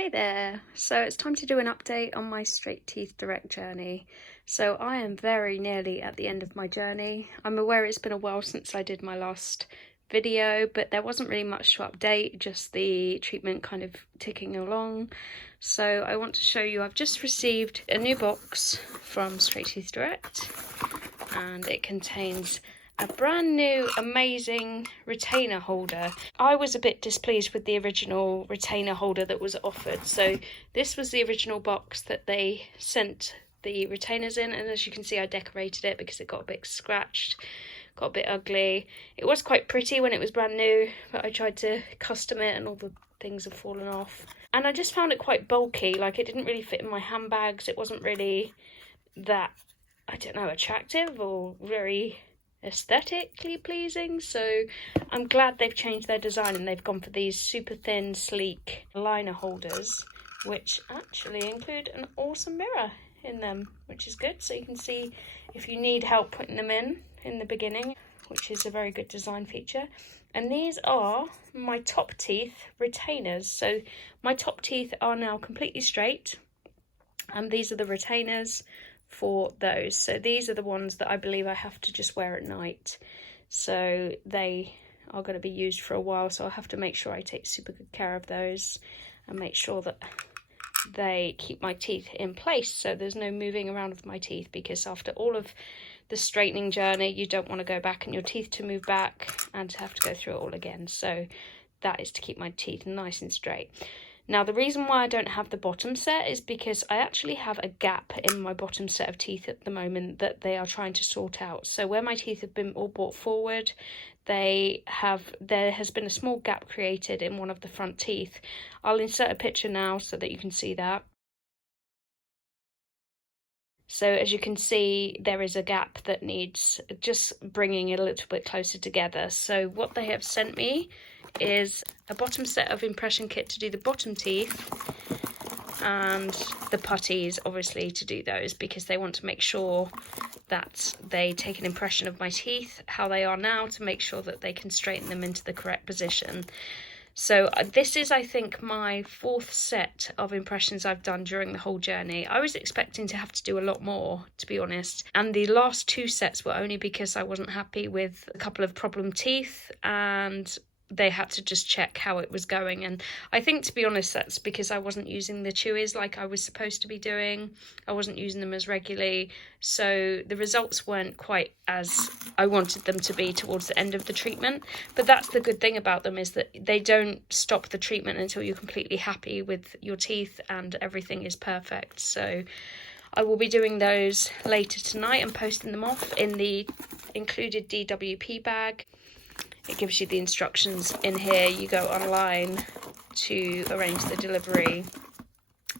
Hey there! So it's time to do an update on my Straight Teeth Direct journey. So I am very nearly at the end of my journey. I'm aware it's been a while since I did my last video, but there wasn't really much to update, just the treatment kind of ticking along. So I want to show you, I've just received a new box from Straight Teeth Direct, and it contains a brand new amazing retainer holder. I was a bit displeased with the original retainer holder that was offered. So this was the original box that they sent the retainers in, and as you can see I decorated it because it got a bit scratched, got a bit ugly. It was quite pretty when it was brand new, but I tried to custom it and all the things have fallen off. And I just found it quite bulky, like it didn't really fit in my handbags. It wasn't really that, I don't know, attractive or very aesthetically pleasing. So I'm glad they've changed their design and they've gone for these super thin, sleek liner holders, which actually include an awesome mirror in them, which is good. So you can see if you need help putting them in the beginning, which is a very good design feature. And these are my top teeth retainers. So my top teeth are now completely straight, and these are the retainers for those. So these are the ones that I believe I have to just wear at night. So they are going to be used for a while, so I'll have to make sure I take super good care of those and make sure that they keep my teeth in place so there's no moving around of my teeth, because after all of the straightening journey you don't want to go back and your teeth to move back and to have to go through it all again. So that is to keep my teeth nice and straight. Now, the reason why I don't have the bottom set is because I actually have a gap in my bottom set of teeth at the moment that they are trying to sort out. So where my teeth have been all brought forward, there has been a small gap created in one of the front teeth. I'll insert a picture now so that you can see that. So as you can see, there is a gap that needs just bringing it a little bit closer together. So what they have sent me is a bottom set of impression kit to do the bottom teeth, and the putties obviously to do those, because they want to make sure that they take an impression of my teeth, how they are now, to make sure that they can straighten them into the correct position. So this is, I think, my fourth set of impressions I've done during the whole journey. I was expecting to have to do a lot more, to be honest. And the last two sets were only because I wasn't happy with a couple of problem teeth and they had to just check how it was going. And I think, to be honest, that's because I wasn't using the chewies like I was supposed to be doing. I wasn't using them as regularly, so the results weren't quite as I wanted them to be towards the end of the treatment. But that's the good thing about them, is that they don't stop the treatment until you're completely happy with your teeth and everything is perfect. So I will be doing those later tonight and posting them off in the included DWP bag. It gives you the instructions in here. You go online to arrange the delivery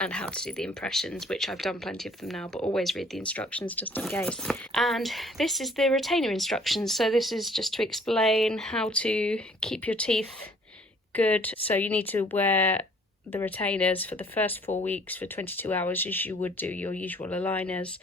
and how to do the impressions, which I've done plenty of them now, but always read the instructions just in case. And this is the retainer instructions. So this is just to explain how to keep your teeth good. So you need to wear the retainers for the first 4 weeks for 22 hours as you would do your usual aligners,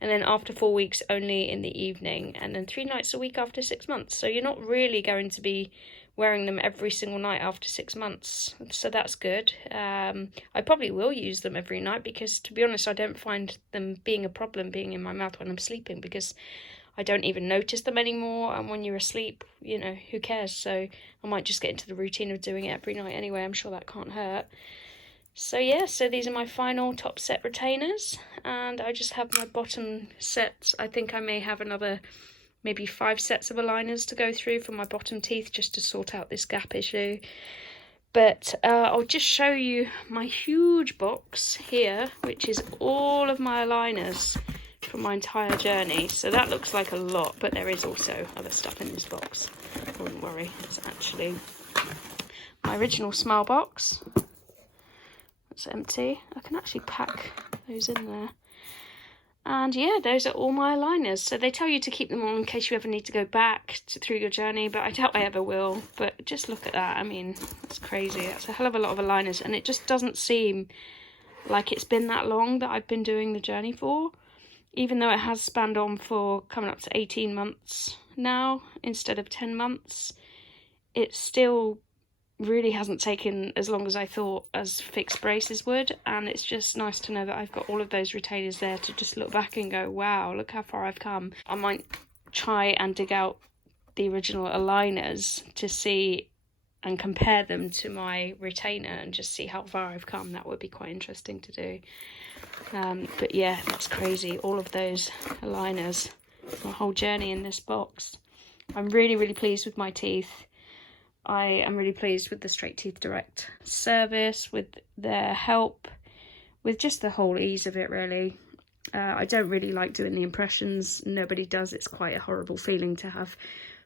and then after 4 weeks only in the evening, and then 3 nights a week after 6 months. So you're not really going to be wearing them every single night after 6 months, so that's good. I probably will use them every night because, to be honest, I don't find them being a problem being in my mouth when I'm sleeping, because I don't even notice them anymore, and when you're asleep, you know, who cares? So I might just get into the routine of doing it every night anyway. I'm sure that can't hurt. So yeah, so these are my final top set retainers, and I just have my bottom sets. I think I may have another maybe 5 sets of aligners to go through for my bottom teeth just to sort out this gap issue. But I'll just show you my huge box here, which is all of my aligners for my entire journey. So that looks like a lot, but there is also other stuff in this box. I wouldn't worry, it's actually my original smile box. It's empty. I can actually pack those in there. And yeah, those are all my aligners. So they tell you to keep them on in case you ever need to go back through your journey, but I doubt I ever will. But just look at that. I mean, that's crazy. That's a hell of a lot of aligners, and it just doesn't seem like it's been that long that I've been doing the journey for, even though it has spanned on for coming up to 18 months now instead of 10 months. It's still really hasn't taken as long as I thought as fixed braces would, and it's just nice to know that I've got all of those retainers there to just look back and go, wow, look how far I've come. I might try and dig out the original aligners to see and compare them to my retainer and just see how far I've come. That would be quite interesting to do. But yeah, that's crazy. All of those aligners, my whole journey in this box. I'm really, really pleased with my teeth. I am really pleased with the Straight Teeth Direct service, with their help, with just the whole ease of it, really. I don't really like doing the impressions. Nobody does. It's quite a horrible feeling to have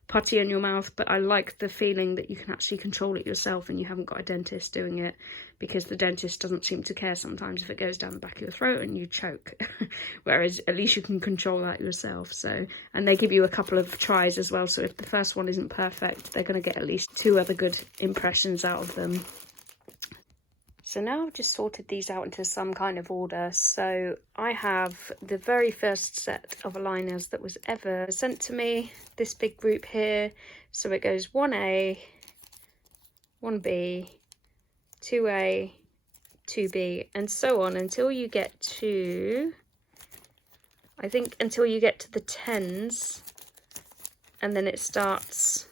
putty in your mouth, but I like the feeling that you can actually control it yourself and you haven't got a dentist doing it, because the dentist doesn't seem to care sometimes if it goes down the back of your throat and you choke. Whereas at least you can control that yourself. So, and they give you a couple of tries as well, so if the first one isn't perfect, they're going to get at least 2 other good impressions out of them. So now I've just sorted these out into some kind of order. So I have the very first set of aligners that was ever sent to me, this big group here. So it goes 1A, 1B, 2A, 2B, and so on until you get to, I think until you get to the 10s, and then it starts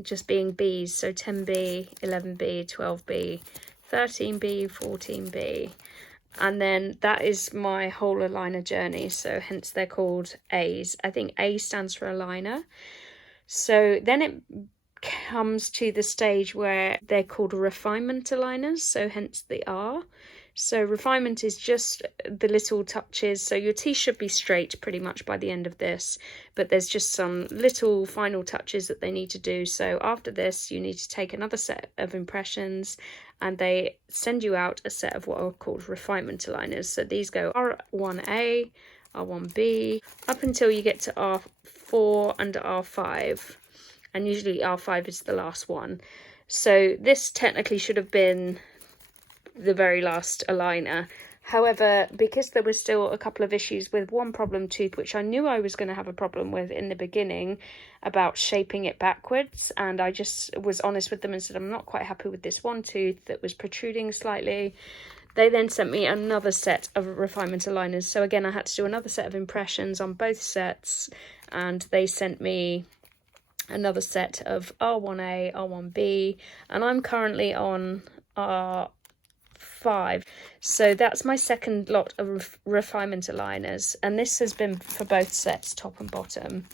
just being Bs. So 10B, 11B, 12B, 13B, 14B, and then that is my whole aligner journey, so hence they're called A's. I think A stands for aligner. So then it comes to the stage where they're called refinement aligners, so hence the R. So refinement is just the little touches, so your teeth should be straight pretty much by the end of this, but there's just some little final touches that they need to do. So after this you need to take another set of impressions, and they send you out a set of what are called refinement aligners. So these go R1A, R1B, up until you get to R4 and R5, and usually R5 is the last one. So this technically should have been the very last aligner. However, because there was still a couple of issues with one problem tooth, which I knew I was going to have a problem with in the beginning, about shaping it backwards, and I just was honest with them and said I'm not quite happy with this one tooth that was protruding slightly. They then sent me another set of refinement aligners, so again I had to do another set of impressions on both sets, and they sent me another set of R1A, R1B, and I'm currently on R5. So that's my second lot of refinement aligners, and this has been for both sets, top and bottom.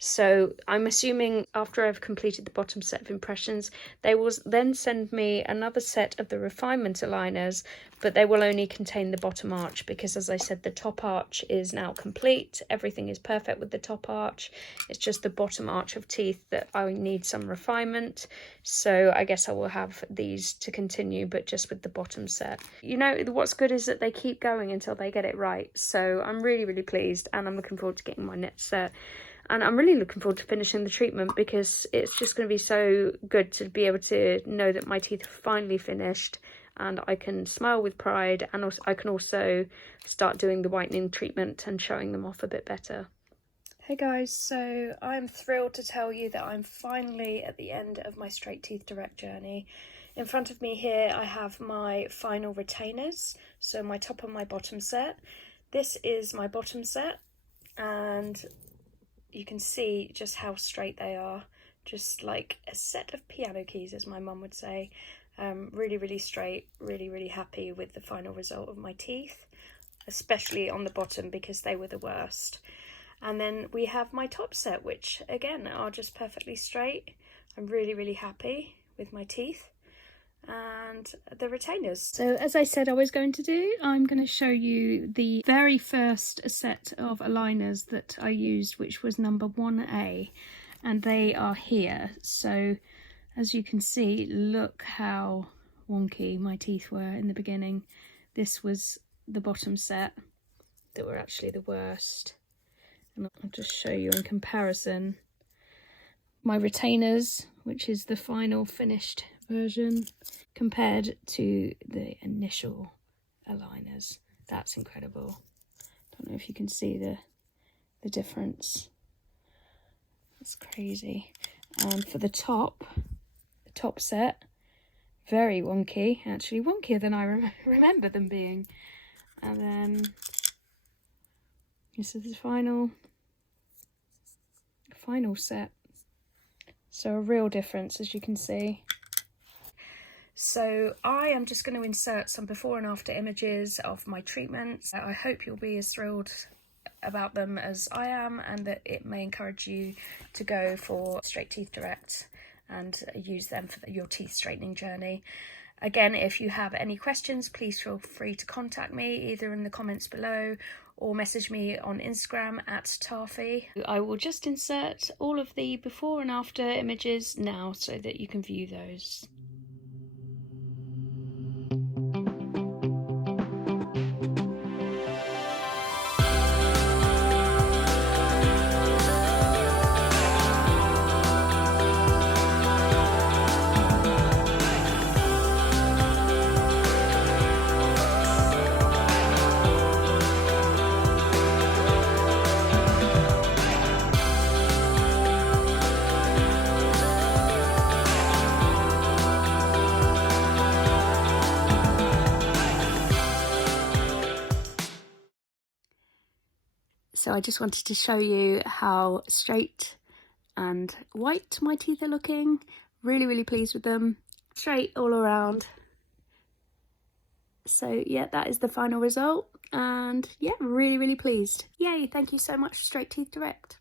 So I'm assuming after I've completed the bottom set of impressions, they will then send me another set of the refinement aligners, but they will only contain the bottom arch, because as I said, the top arch is now complete. Everything is perfect with the top arch. It's just the bottom arch of teeth that I need some refinement. So I guess I will have these to continue, but just with the bottom set. You know, what's good is that they keep going until they get it right. So I'm really, really pleased, and I'm looking forward to getting my next set. And I'm really looking forward to finishing the treatment, because it's just going to be so good to be able to know that my teeth are finally finished and I can smile with pride, and also I can also start doing the whitening treatment and showing them off a bit better. Hey guys, so I'm thrilled to tell you that I'm finally at the end of my Straight Teeth Direct journey. In front of me here I have my final retainers, so my top and my bottom set. This is my bottom set, and you can see just how straight they are, just like a set of piano keys, as my mum would say. Really, really straight, really, really happy with the final result of my teeth, especially on the bottom because they were the worst. And then we have my top set, which again are just perfectly straight. I'm really, really happy with my teeth and the retainers. So as I said I was going to do, I'm going to show you the very first set of aligners that I used, which was number 1A, and they are here. So as you can see, look how wonky my teeth were in the beginning. This was the bottom set that were actually the worst, and I'll just show you in comparison my retainers, which is the final finished version, compared to the initial aligners. That's incredible. Don't know if you can see the difference. That's crazy. And for the top set, very wonky, actually wonkier than I remember them being. And then this is the final set. So a real difference, as you can see. So I am just going to insert some before and after images of my treatments. I hope you'll be as thrilled about them as I am, and that it may encourage you to go for Straight Teeth Direct and use them for your teeth straightening journey. Again, if you have any questions, please feel free to contact me either in the comments below or message me on Instagram at Tarfi. I will just insert all of the before and after images now so that you can view those. So I just wanted to show you how straight and white my teeth are looking. Really, really pleased with them. Straight all around. So yeah, that is the final result. And yeah, really, really pleased. Yay, thank you so much, Straight Teeth Direct.